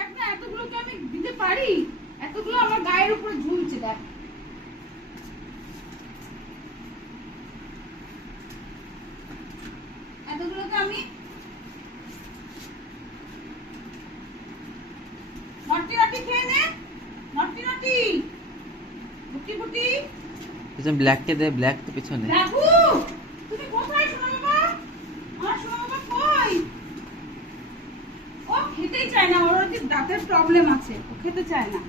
দেখ না এতগুলো কি আমি দিতে পারি? এতগুলো আমার গায়ের উপরে ঝুলছে দেখ। এতগুলোকে আমি নটি নটি খেয়ে নে, নটি নটি বুটি বুটি। পিছনে ব্ল্যাক কে দে, ব্ল্যাক তো পিছনে। রাঘু তুমি কোথায় শোনো বাবা? আমার শোনো বাবা কই? ও খেতেই চায় না, ওর কি দাঁতের প্রবলেম আছে, ও খেতে চায় না।